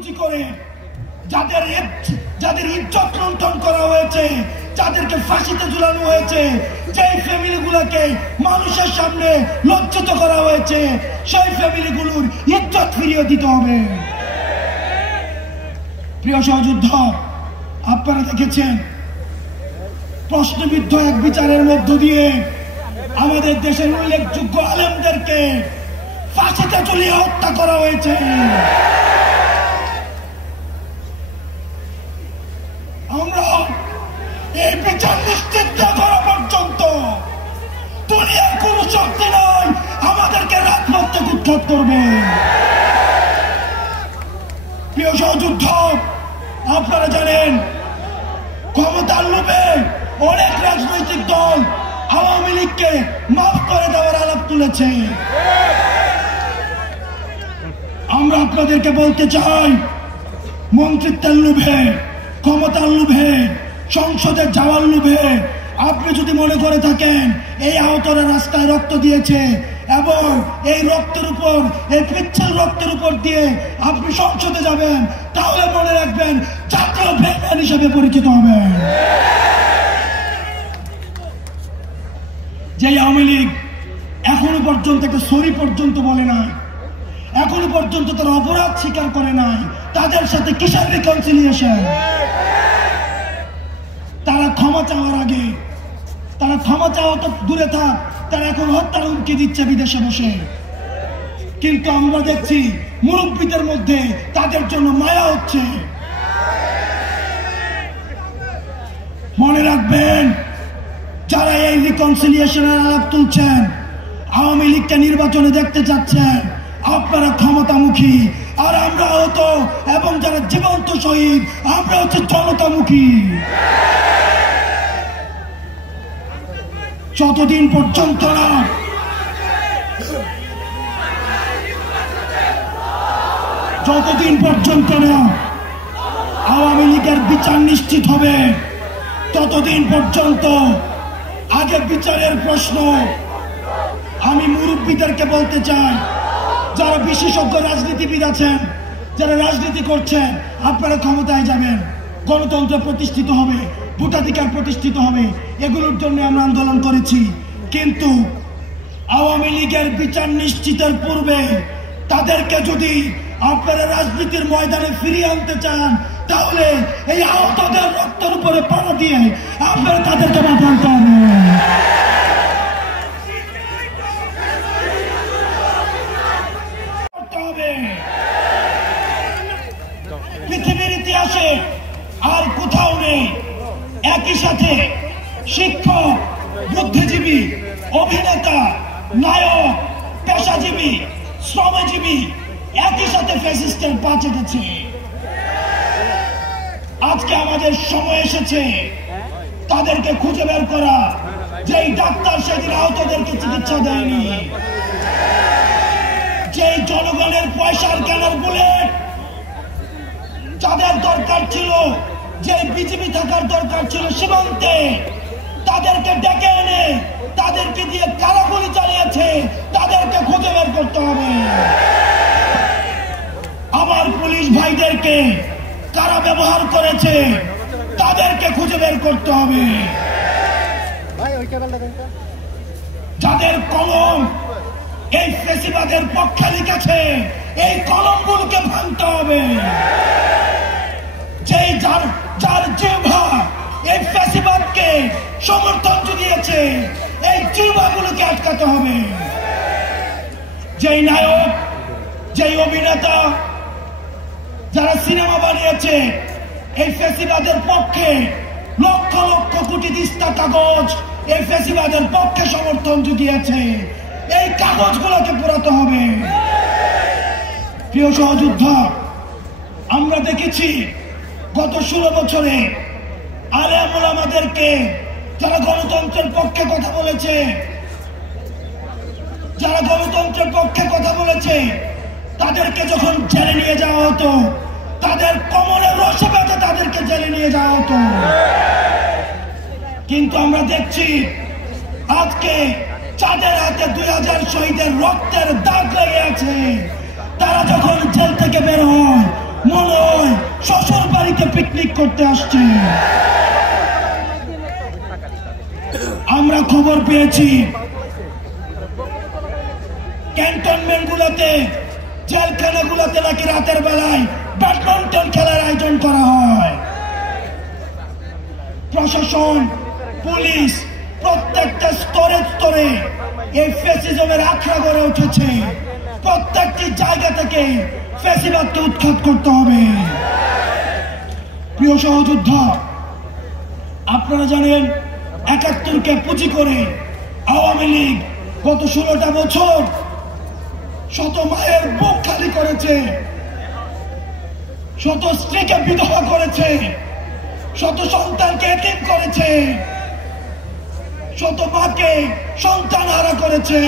পুঁজি করে যাদের ইজ্জত লুণ্ঠন করা হয়েছে, যাদেরকে ফাঁসিতে ঝুলানো হয়েছে, যে ফ্যামিলিগুলোকে মানুষের সামনে লজ্জিত করা হয়েছে, সেই ফ্যামিলিগুলোর ইজ্জত ফিরিয়ে দিতে হবে। প্রিয় সহযোদ্ধা, আপনারা দেখেছেন প্রশ্নবিদ্ধ এক বিচারের মধ্য দিয়ে আমাদের দেশের উল্লেখযোগ্য আলেমদেরকে ফাঁসিতে ঝুলিয়ে হত্যা করা হয়েছে। আমরা এই বিচার নিশ্চিত করা পর্যন্ত দুনিয়ার কোন শক্তি নয় আমাদেরকে রাজপথ থেকে উৎখাত করবে। প্রিয় সহযোদ্ধা, আপনারা জানেন ক্ষমতার লোভে অনেক রাজনৈতিক দল আওয়ামী লীগকে মাফ করে দেওয়ার আলাপ তুলেছে। আমরা আপনাদেরকে বলতে চাই, মন্ত্রিত্বের লোভে, ক্ষমতার লোভে, সংসদে যাওয়ার লোভে আপনি যদি মনে করে থাকেন এই আহতরা রাস্তায় রক্ত দিয়েছে এবং এই রক্তের উপর, এই পিচ্ছিল রক্তের উপর দিয়ে আপনি সংসদে যাবেন, তাহলে মনে রাখবেন জাতীয় বেইমান হিসেবে পরিচিত হবেন। যে আওয়ামী লীগ এখনো পর্যন্ত একটা সরি পর্যন্ত বলে নাই, এখনো পর্যন্ত তারা অপরাধ স্বীকার করে নাই, তাদের সাথে কিসের রিকনসিলিয়েশন? তারা ক্ষমা চাওয়ার আগে, তারা ক্ষমা চাওয়া তো দূরে থাক, তারা এখন হত্যার হুমকি দিচ্ছে বিদেশে বসে। কিন্তু আমরা দেখছি মুরব্বীদের মধ্যে তাদের জন্য মায়া হচ্ছে। মনে রাখবেন, যারা এই রিকনসিলিয়েশনের আলাপ তুলছেন, আওয়ামী লীগকে নির্বাচনে দেখতে চাচ্ছেন, আপনারা ক্ষমতামুখী, আর আমরা হতো এবং যারা জীবন্ত শহীদ আমরা হচ্ছে জনতামুখী। যতদিন পর্যন্ত না আওয়ামী লীগের বিচার নিশ্চিত হবে, ততদিন পর্যন্ত আগে বিচারের প্রশ্ন। আমি মুরব্বীদেরকে বলতে চাই, যারা বিশেষজ্ঞ রাজনীতিবিদ আছেন, যারা রাজনীতি করছেন, আপনারা ক্ষমতায় যাবেন, গণতন্ত্র প্রতিষ্ঠিত হবে, ভোটাধিকার প্রতিষ্ঠিত হবে, এগুলোর জন্য আমরা আন্দোলন করেছি। কিন্তু আওয়ামী লীগের বিচার নিশ্চিতের পূর্বে তাদেরকে যদি আপনারা রাজনীতির ময়দানে ফিরিয়ে আনতে চান, তাহলে এই আহতদের রক্তের উপরে পাড়া দিয়ে আপনারা তাদেরকে মাথাতে হবে। পৃথিবীর ইতিহাসে আর কোথাও নেই একই সাথে শিক্ষক, বুদ্ধিজীবী, অভিনেতা, নায়ক, পেশাজীবী, শ্রমজীবী একই সাথে ফ্যাসিস্টের পা চেটেছে। আজকে আমাদের সময় এসেছে তাদেরকে খুঁজে বের করা, যেই ডাক্তার সেদিন আহতদেরকে চিকিৎসা দেয়নি, যেই জনগণের পয়সার কেনার বুলেট যাদের দরকার ছিল, যে বিজিবি থাকার দরকার ছিল সীমান্তে, তাদেরকে ডেকে এনে তাদেরকে দিয়ে কারাগুলি চালিয়েছে, তাদেরকে খুঁজে বের করতে হবে। আমার পুলিশ ভাইদেরকে কারা ব্যবহার করেছে, তাদেরকে খুঁজে বের করতে হবে। যাদের কলম এই ফ্যাসিবাদের পক্ষে লিখেছে, এই কলমগুলোকে ভাঙতে হবে। যার জিহ্বা এই ফ্যাসিবাদকে সমর্থন জুগিয়েছে, এই জিহ্বাগুলোকে আটকাতে হবে। যেই নায়ক, যেই অভিনেতা, যারা সিনেমা বানিয়েছে এই ফ্যাসিবাদের পক্ষে, লক্ষ লক্ষ কোটি দিস্তা কাগজ এই ফ্যাসিবাদের পক্ষে সমর্থন জুগিয়েছে, এই কাগজগুলোকে পোড়াতে হবে। প্রিয় সহযোদ্ধা, আমরা দেখেছি গত 16 বছরে আলেম ওলামাদেরকে, যারা গণতন্ত্রের পক্ষে কথা বলেছে, তাদেরকে যখন জেলে নিয়ে যাওয়া হতো, তাদের কোমরে রশি বেঁধে তাদেরকে জেলে নিয়ে যাওয়া হতো। কিন্তু আমরা দেখছি আজকে যাদের হাতে 2000 শহীদের রক্তের দাগ লেগে আছে, তারা যখন জেল থেকে বের হয়, মনে সাথে পিকনিক করতে আসছে। আমরা খবর পেয়েছি ক্যান্টনমেন্ট গুলোতে, জেলখানা গুলোতে নাকি রাতের বেলায় ব্যাডমিন্টন খেলার আয়োজন করা হয়। প্রশাসন, পুলিশ প্রত্যেকটা স্তরে স্তরে এই ফ্যাসিজমের আখড়া গড়ে উঠেছে। প্রত্যেকটি জায়গা থেকে ফ্যাসিবাদকে উৎখাত করতে হবে। প্রিয় সহযোদ্ধা, আপনারা জানেন ৭১কে পুঁজি করে আওয়ামী লীগ গত ১৬টা বছর শত মায়ের বুক খালি করেছে, শত স্ত্রীকে বিধবা করেছে, শত সন্তানকে এতিম করেছে, শত মাকে সন্তান হারা করেছে।